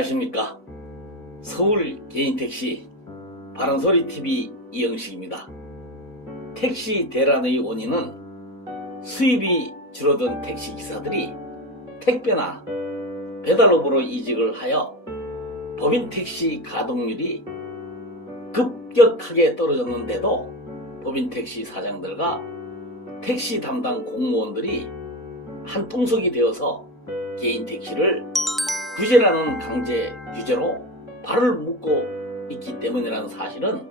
안녕하십니까. 서울 개인택시 바른소리TV 이영식입니다. 택시 대란의 원인은 수입이 줄어든 택시기사들이 택배나 배달업으로 이직을 하여 법인택시 가동률이 급격하게 떨어졌는데도 법인택시 사장들과 택시 담당 공무원들이 한통속이 되어서 개인택시를 규제라는 강제 규제로 발을 묶고 있기 때문이라는 사실은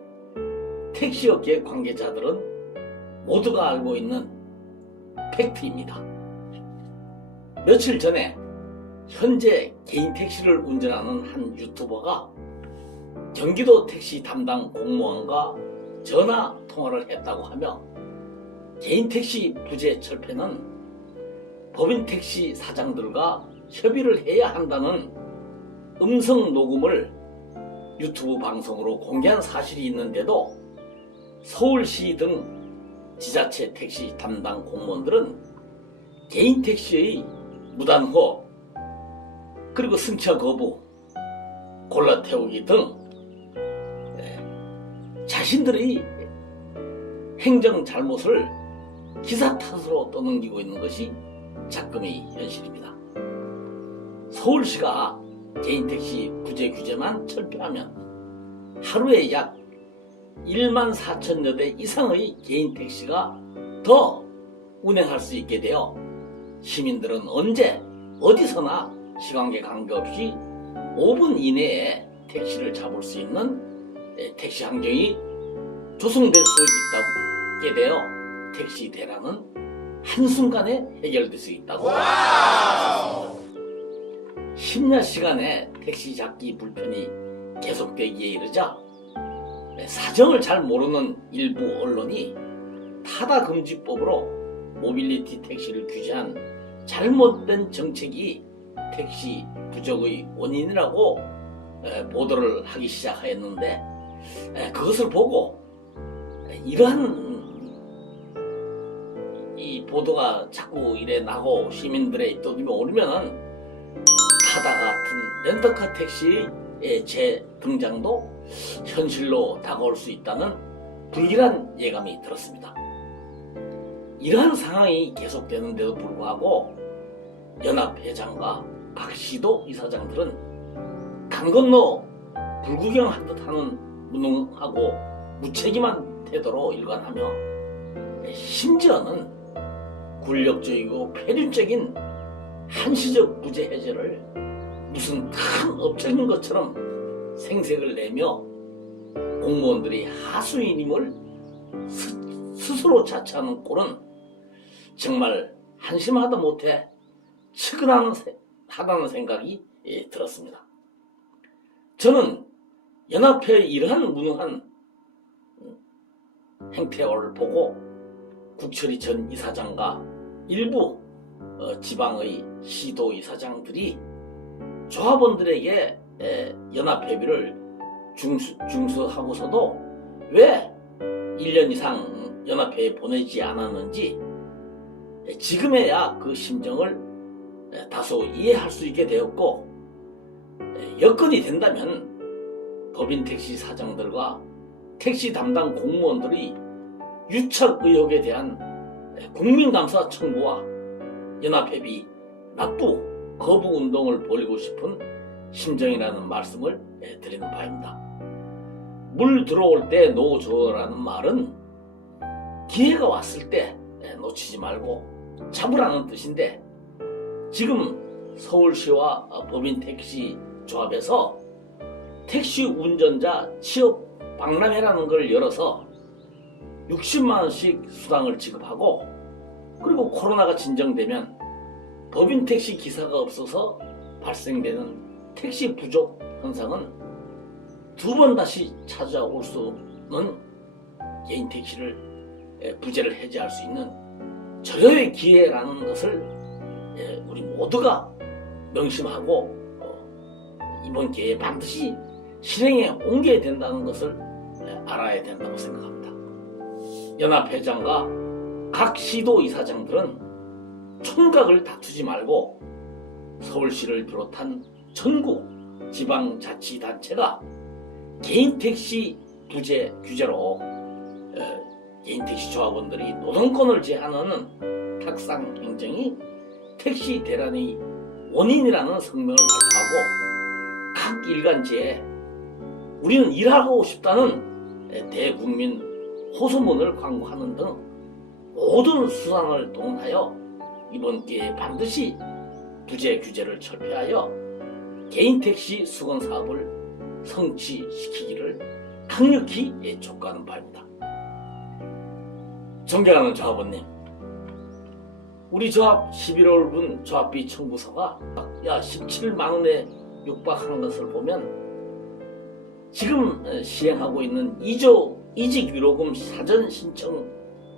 택시업계 관계자들은 모두가 알고 있는 팩트입니다. 며칠 전에 현재 개인택시를 운전하는 한 유튜버가 경기도 택시 담당 공무원과 전화 통화를 했다고 하며 개인택시 부재 철폐는 법인택시 사장들과 협의를 해야 한다는 음성 녹음을 유튜브 방송으로 공개한 사실이 있는데도 서울시 등 지자체 택시 담당 공무원들은 개인택시의 무단호 그리고 승차 거부, 골라 태우기 등 자신들의 행정 잘못을 기사 탓으로 떠넘기고 있는 것이 작금의 현실입니다. 서울시가 개인택시 부재 규제만 철폐하면 하루에 약 1만 4천여 대 이상의 개인택시가 더 운행할 수 있게 되어 시민들은 언제 어디서나 시간계 관계없이 5분 이내에 택시를 잡을 수 있는 택시 환경이 조성될 수 있게 되어 택시 대란은 한순간에 해결될 수 있다고 생각합니다. 심야 시간에 택시 잡기 불편이 계속되기에 이르자 사정을 잘 모르는 일부 언론이 타다금지법으로 모빌리티 택시를 규제한 잘못된 정책이 택시 부족의 원인이라고 보도를 하기 시작하였는데 그것을 보고 이러한 이 보도가 자꾸 이래 나고 시민들의 떠들이 오르면은 타다 같은 렌터카 택시의 재등장도 현실로 다가올 수 있다는 불길한 예감이 들었습니다. 이러한 상황이 계속되는데도 불구하고 연합회장과 각 시도 이사장들은 강 건너 불구경한 듯하는 무능하고 무책임한 태도로 일관하며 심지어는 굴욕적이고 폐륜적인 한시적 부재 해제를 무슨 큰 업적인 것처럼 생색을 내며 공무원들이 하수인임을 스스로 자처하는 꼴은 정말 한심하다 못해 측은하다는 생각이 들었습니다. 저는 연합회의 이러한 무능한 행태를 보고 국철이 전 이사장과 일부 지방의 시도 이사장들이 조합원들에게 연합회비를 중수하고서도 왜 1년 이상 연합회에 보내지 않았는지 지금에야 그 심정을 다소 이해할 수 있게 되었고 여건이 된다면 법인택시 사장들과 택시 담당 공무원들의 유착 의혹에 대한 국민감사 청구와 연합회비 납부 거부 운동을 벌이고 싶은 심정이라는 말씀을 드리는 바입니다. 물 들어올 때 노조라는 말은 기회가 왔을 때 놓치지 말고 잡으라는 뜻인데 지금 서울시와 법인택시 조합에서 택시 운전자 취업 박람회라는 걸 열어서 60만 원씩 수당을 지급하고 그리고 코로나가 진정되면 법인택시 기사가 없어서 발생되는 택시 부족 현상은 두 번 다시 찾아올 수는 개인택시를 부재를 해제할 수 있는 절호의 기회라는 것을 우리 모두가 명심하고 이번 기회에 반드시 실행에 옮겨야 된다는 것을 알아야 된다고 생각합니다. 연합회장과 각 시도 이사장들은 총각을 다투지 말고 서울시를 비롯한 전국 지방자치단체가 개인택시 부재 규제로 개인택시 조합원들이 노동권을 제한하는 탁상 행정이 택시 대란의 원인이라는 성명을 발표하고 각 일간지에 우리는 일하고 싶다는 대국민 호소문을 광고하는 등 모든 수단을 동원하여 이번 기회에 반드시 부재 규제를 철폐하여 개인택시 수건 사업을 성취시키기를 강력히 촉구하는 바입니다. 존경하는 조합원님, 우리 조합 11월분 조합비 청구서가 약 17만 원에 육박한 것을 보면 지금 시행하고 있는 2조 이직위로금 사전 신청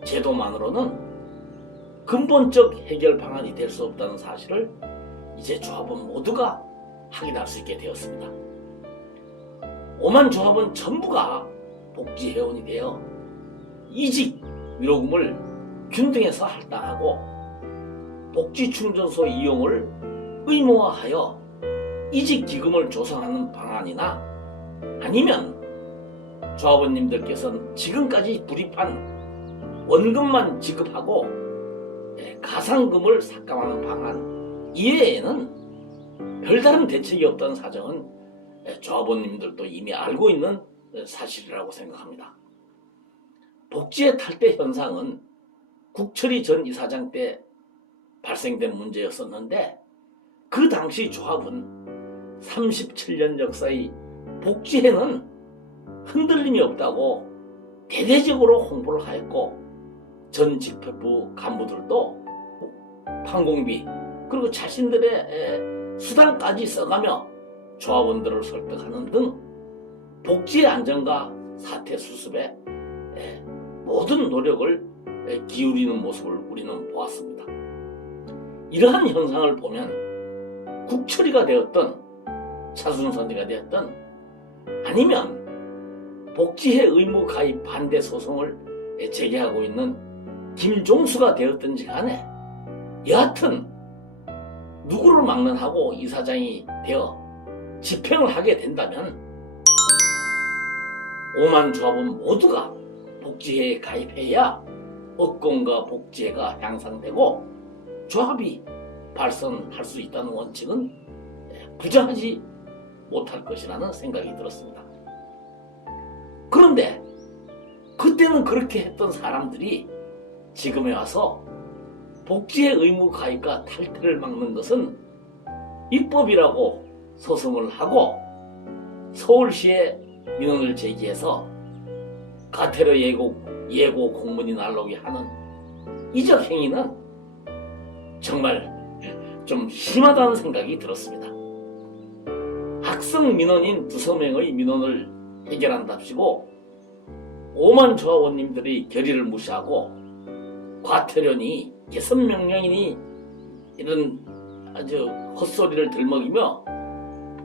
제도만으로는 근본적 해결 방안이 될 수 없다는 사실을 이제 조합원 모두가 확인할 수 있게 되었습니다. 5만 조합원 전부가 복지회원이 되어 이직위로금을 균등해서 할당하고 복지충전소 이용을 의무화하여 이직기금을 조성하는 방안이나 아니면 조합원님들께서는 지금까지 불입한 원금만 지급하고 가상금을 삭감하는 방안 이외에는 별다른 대책이 없다는 사정은 조합원님들도 이미 알고 있는 사실이라고 생각합니다. 복지의 탈대 현상은 국철이 전 이사장 때 발생된 문제였었는데 그 당시 조합은 37년 역사의 복지에는 흔들림이 없다고 대대적으로 홍보를 하였고 전 집회부 간부들도 판공비 그리고 자신들의 수당까지 써가며 조합원들을 설득하는 등 복지의 안정과 사태 수습에 모든 노력을 기울이는 모습을 우리는 보았습니다. 이러한 현상을 보면 국처리가 되었던 차순선이가 되었던 아니면 복지회 의무 가입 반대 소송을 제기하고 있는 김종수가 되었든지 간에 여하튼 누구를 막론하고 이사장이 되어 집행을 하게 된다면 5만 조합원 모두가 복지회에 가입해야 업권과 복지회가 향상되고 조합이 발전할 수 있다는 원칙은 부정하지 못할 것이라는 생각이 들었습니다. 그런데 그때는 그렇게 했던 사람들이 지금에 와서 복지회 의무 가입과 탈퇴를 막는 것은 입법이라고 소송을 하고 서울시에 민원을 제기해서 가태료 예고 공문이 날라오게 하는 이적 행위는 정말 좀 심하다는 생각이 들었습니다. 학생 민원인 2서명의 민원을 해결한답시고 5만 조합원님들이 결의를 무시하고 과태료니 개선명령이니 이런 아주 헛소리를 들먹이며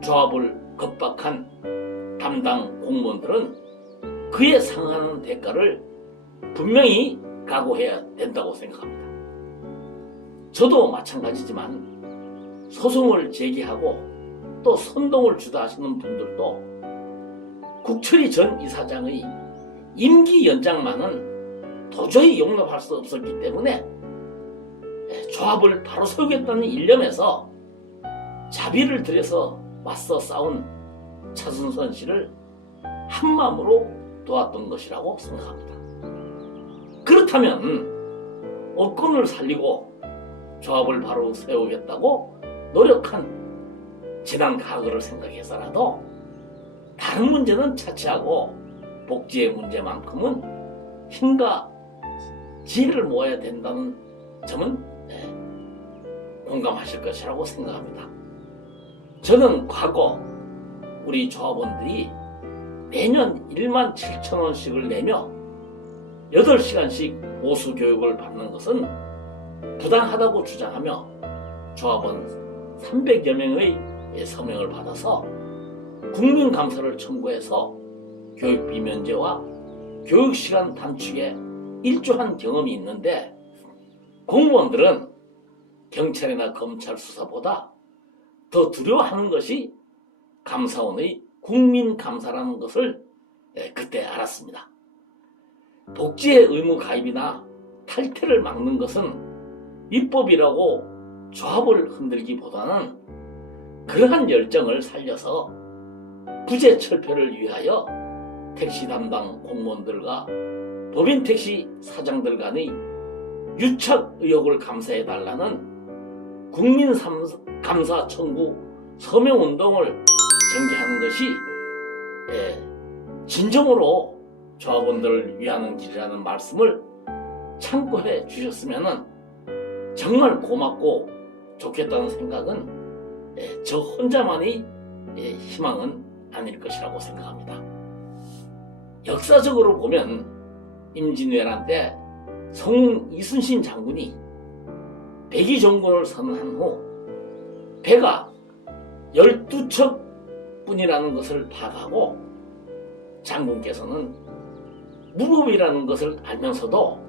조합을 겁박한 담당 공무원들은 그에 상응하는 대가를 분명히 각오해야 된다고 생각합니다. 저도 마찬가지지만 소송을 제기하고 또 선동을 주도하시는 분들도 국철이 전 이사장의 임기 연장만은 도저히 용납할 수 없었기 때문에 조합을 바로 세우겠다는 일념에서 자비를 들여서 맞서 싸운 차순선 씨를 한마음으로 도왔던 것이라고 생각합니다. 그렇다면 업권을 살리고 조합을 바로 세우겠다고 노력한 지난 과거를 생각해서라도 다른 문제는 차치하고 복지의 문제만큼은 힘과 지혜를 모아야 된다는 점은 공감하실 것이라고 생각합니다. 저는 과거 우리 조합원들이 매년 1만 7천 원씩을 내며 8시간씩 보수 교육을 받는 것은 부당하다고 주장하며 조합원 300여 명의 서명을 받아서 국민감사를 청구해서 교육비 면제와 교육시간 단축에 일조한 경험이 있는데 공무원들은 경찰이나 검찰 수사보다 더 두려워하는 것이 감사원의 국민감사라는 것을 그때 알았습니다. 복지의 의무 가입이나 탈퇴를 막는 것은 입법이라고 조합을 흔들기보다는 그러한 열정을 살려서 부재철폐를 위하여 택시 담당 공무원들과 법인 택시 사장들 간의 유착 의혹을 감사해달라는 국민감사 청구 서명운동을 전개하는 것이 진정으로 조합원들을 위하는 길이라는 말씀을 참고해 주셨으면 정말 고맙고 좋겠다는 생각은 저 혼자만의 희망은 아닐 것이라고 생각합니다. 역사적으로 보면 임진왜란 때 성웅 이순신 장군이 백의종군을 선언한 후 배가 12척 뿐이라는 것을 파악하고 장군께서는 무법이라는 것을 알면서도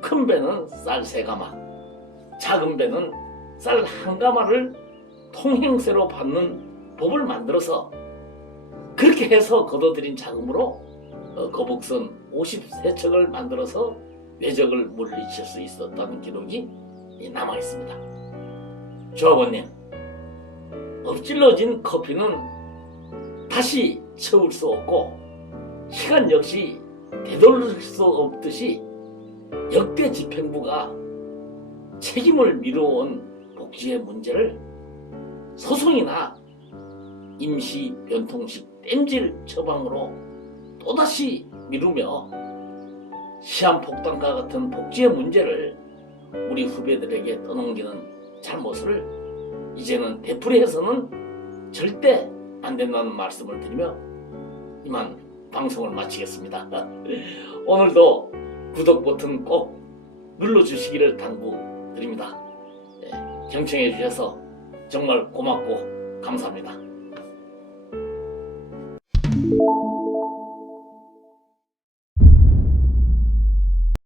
큰 배는 쌀 3가마, 작은 배는 쌀 1가마를 통행세로 받는 법을 만들어서 그렇게 해서 거둬들인 자금으로 거북선 53척을 만들어서 외적을 물리칠 수 있었다는 기록이 남아있습니다. 조합원님, 엎질러진 커피는 다시 채울 수 없고 시간 역시 되돌릴 수 없듯이 역대 집행부가 책임을 미뤄온 복지의 문제를 소송이나 임시 변통식 땜질 처방으로 또다시 미루며 시한폭탄과 같은 복지의 문제를 우리 후배들에게 떠넘기는 잘못을 이제는 되풀이해서는 절대 안 된다는 말씀을 드리며 이만 방송을 마치겠습니다. 오늘도 구독 버튼 꼭 눌러주시기를 당부드립니다. 경청해 주셔서 정말 고맙고 감사합니다.